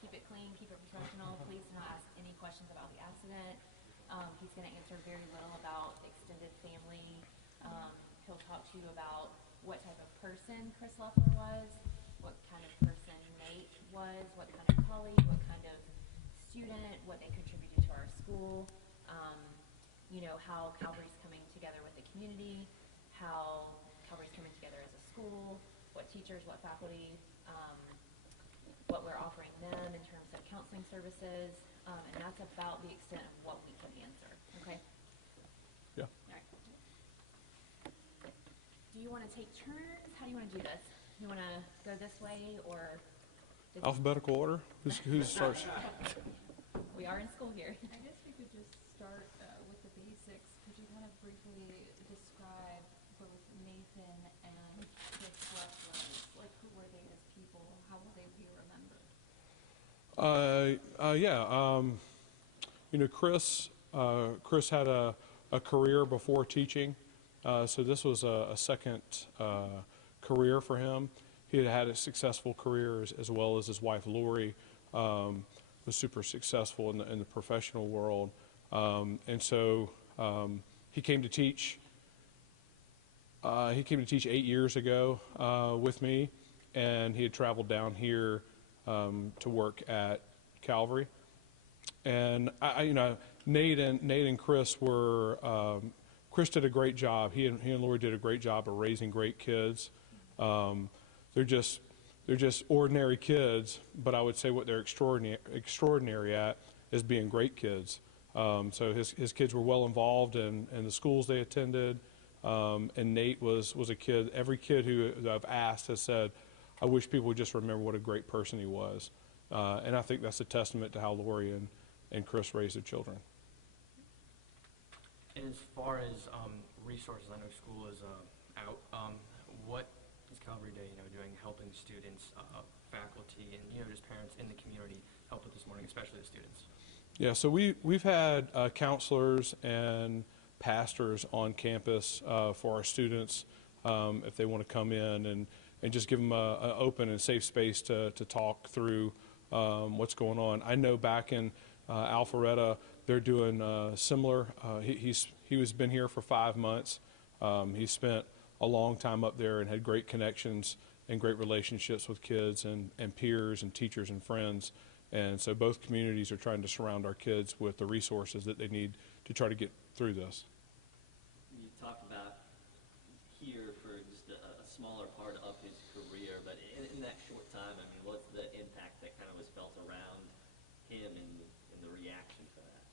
keep it clean, keep it professional. Please do not ask any questions about the accident. He's going to answer very little about extended family. He'll talk to you about what type of person Chris Leffler was, what kind of person Nate was, what kind of colleague, what kind of student, what they contributed to our school, how Calvary's coming together with the community, how Calvary's coming together as a school, what teachers, what faculty, what we're offering them in terms of counseling services, and that's about the extent of what we can answer, okay? Yeah. All right. Do you want to take turns? How do you want to do this? You want to go this way or? Alphabetical order? Who starts? We are in school here. I guess we could just start with the basics. Could you kind of briefly describe both Nathan and Chris Leffler? Like, who were they as people? How will they be remembered? Chris had a career before teaching, so this was a second career for him. He had had a successful career as well as his wife Lori was super successful in the professional world, and so he came to teach. He came to teach 8 years ago with me, and he had traveled down here to work at Calvary. And Nate and Chris were. Chris did a great job. He and Lori did a great job of raising great kids. They're just ordinary kids, but I would say what they're extraordinary at is being great kids. So his kids were well involved in the schools they attended. And Nate was a kid. Every kid who I've asked has said, I wish people would just remember what a great person he was. And I think that's a testament to how Lori and Chris raised their children. And as far as resources, I know school is out. What is Calvary Day, doing, helping students, faculty, and just parents in the community help with this morning, especially the students? Yeah, so we've had counselors and pastors on campus for our students if they want to come in and just give them an open and safe space to talk through what's going on. I know back in Alpharetta they're doing similar. He was been here for 5 months. He spent a long time up there and had great connections and great relationships with kids and peers and teachers and friends. And so both communities are trying to surround our kids with the resources that they need to try to get through this. You talked about here for just a smaller part of his career, but in that short time, what's the impact that kind of was felt around him and the reaction for that?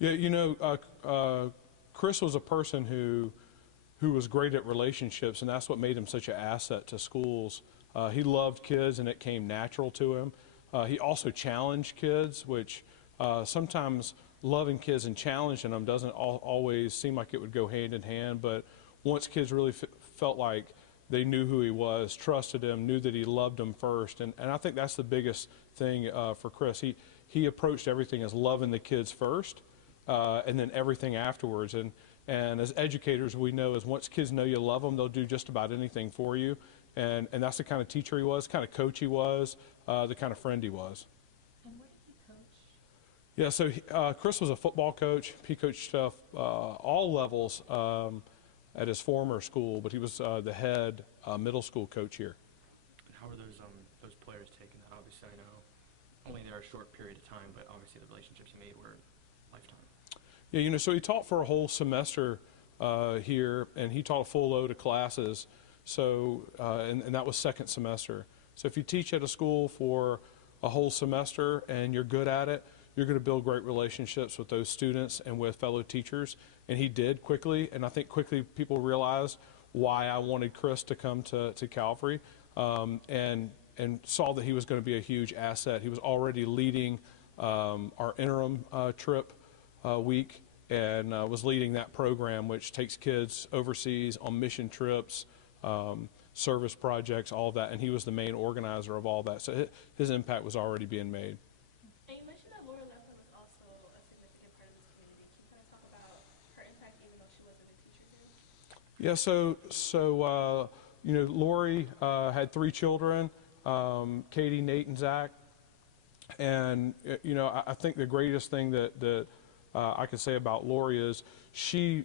Yeah, Chris was a person who was great at relationships, and that's what made him such an asset to schools. He loved kids, and it came natural to him. He also challenged kids, which sometimes loving kids and challenging them doesn't always seem like it would go hand in hand, but once kids really felt like they knew who he was, trusted him, knew that he loved them first, and I think that's the biggest thing for Chris. He approached everything as loving the kids first, and then everything afterwards. And as educators, we know as once kids know you love them, they'll do just about anything for you. And that's the kind of teacher he was, kind of coach he was, the kind of friend he was. And what did he coach? Yeah, so Chris was a football coach. He coached all levels at his former school, but he was the head middle school coach here. And how are those players taking that? Obviously, I know only there a short period of time, but obviously the relationships he made were lifetime. Yeah, so he taught for a whole semester here, and he taught a full load of classes. So, and that was second semester. So if you teach at a school for a whole semester and you're good at it, you're going to build great relationships with those students and with fellow teachers. And he did quickly, and I think quickly people realized why I wanted Chris to come to Calvary, and saw that he was going to be a huge asset. He was already leading our interim trip week, and was leading that program, which takes kids overseas on mission trips, service projects, all of that, and he was the main organizer of all that. So his impact was already being made. And you mentioned that Laura Leffler was also a significant part of this community. Can you kind of talk about her impact, even though she wasn't a teacher then? Yeah, so Lori had 3 children. Katie, Nate, and Zach. And I think the greatest thing that I could say about Lori is she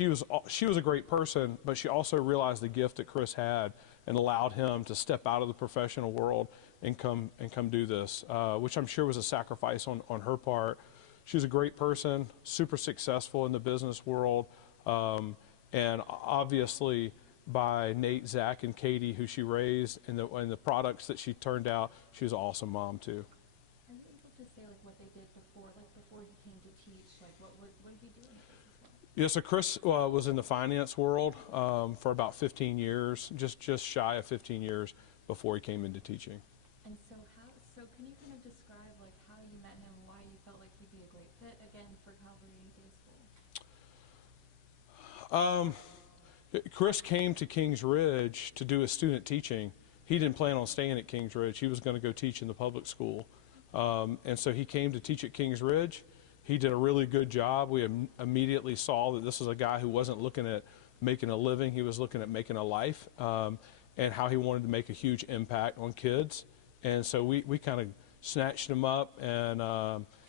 was a great person, but she also realized the gift that Chris had and allowed him to step out of the professional world and come do this, which I'm sure was a sacrifice on her part. She was a great person, super successful in the business world, and obviously by Nate, Zach, and Katie, who she raised, and the products that she turned out, she was an awesome mom too. Are you able to say like what they did before he came to teach? Like what did he do in the business world? Yeah, so Chris was in the finance world for about 15 years, just shy of 15 years before he came into teaching. And so can you kind of describe like how you met him, why you felt like he'd be a great fit again for Calvary Day School? Chris came to Kings Ridge to do his student teaching. He didn't plan on staying at Kings Ridge. He was going to go teach in the public school. And so he came to teach at Kings Ridge. He did a really good job. We immediately saw that this was a guy who wasn't looking at making a living. He was looking at making a life, and how he wanted to make a huge impact on kids. And so we kind of snatched him up, and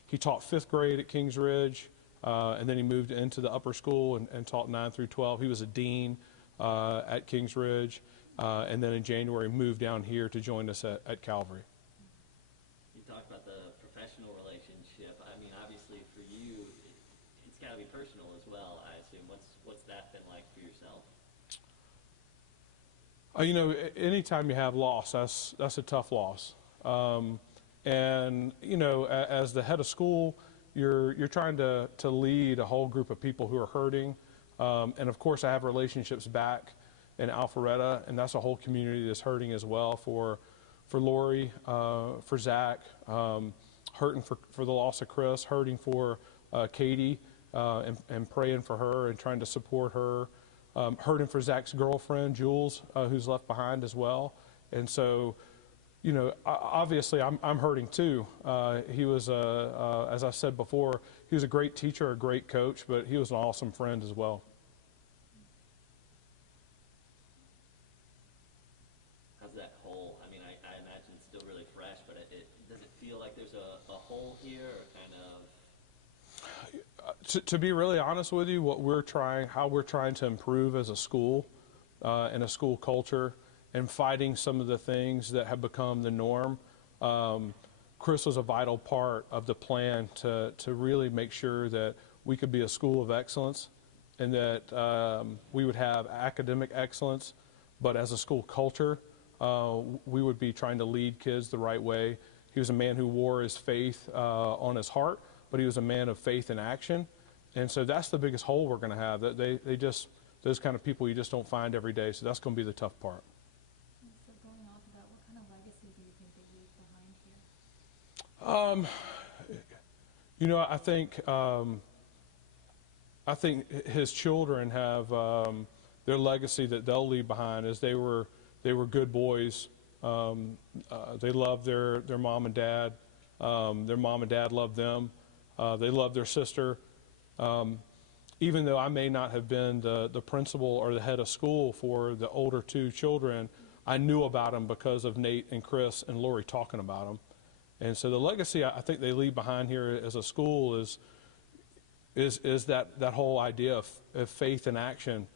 he taught 5th grade at Kings Ridge. And then he moved into the upper school and taught 9 through 12. He was a dean at Kings Ridge, and then in January moved down here to join us at Calvary. You talked about the professional relationship. I mean, obviously for you, it's got to be personal as well, I assume. What's that been like for yourself? Anytime you have loss, that's a tough loss. And as the head of school, you're trying to lead a whole group of people who are hurting. And of course, I have relationships back in Alpharetta, and that's a whole community that's hurting as well for Lori, for Zach, hurting for the loss of Chris, hurting for Katie, and praying for her and trying to support her, hurting for Zach's girlfriend, Jules, who's left behind as well. And so, obviously I'm hurting too. He was, as I said before, he was a great teacher, a great coach, but he was an awesome friend as well. How's that hole? I mean, I imagine it's still really fresh, but does it feel like there's a hole here, or kind of? To be really honest with you, how we're trying to improve as a school, and a school culture, and fighting some of the things that have become the norm. Chris was a vital part of the plan to really make sure that we could be a school of excellence, and that we would have academic excellence, but as a school culture, we would be trying to lead kids the right way. He was a man who wore his faith on his heart, but he was a man of faith and action. And so that's the biggest hole we're going to have. That they just, those kind of people you just don't find every day. So that's going to be the tough part. So going off of that, what kind of legacy do you think they leave behind here? I think his children have their legacy that they'll leave behind is they were good boys. They loved their mom and dad. Their mom and dad loved them. They loved their sister. Even though I may not have been the principal or the head of school for the older 2 children, I knew about them because of Nate and Chris and Lori talking about them. And so the legacy I think they leave behind here as a school is that whole idea of faith and action.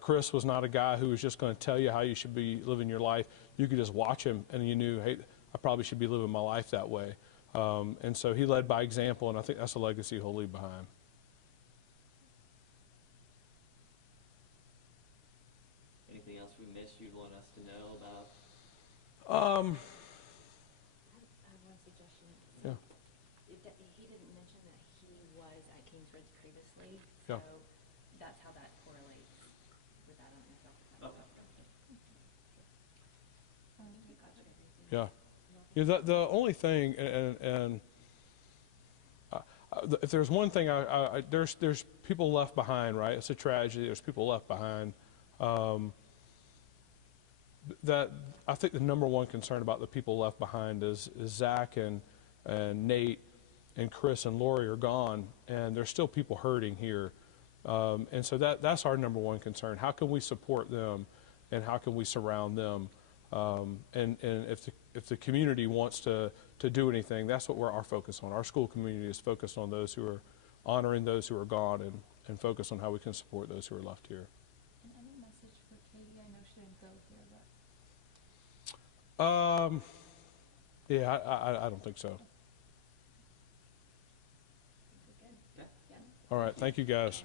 Chris was not a guy who was just going to tell you how you should be living your life. You could just watch him and you knew, hey, I probably should be living my life that way. And so he led by example, and I think that's a legacy he'll leave behind. Anything else we missed you'd want us to know about? I have one suggestion. Yeah. He didn't mention that he was at Kings Ridge previously, Yeah. so that's how that correlates with that. I don't know if y'all Okay. Yeah. Yeah, the only thing, and if there's one thing, there's people left behind, right? It's a tragedy. There's people left behind. That I think the number one concern about the people left behind is Zach and Nate and Chris and Lori are gone, and there's still people hurting here. And so that's our number one concern. How can we support them, and how can we surround them And if the community wants to do anything, that's what our focus on. Our school community is focused on those who are honoring those who are gone and focus on how we can support those who are left here. And any message for Katie? I know she didn't go here, but. Yeah, I don't think so. Good. Yeah. All right, thank you guys.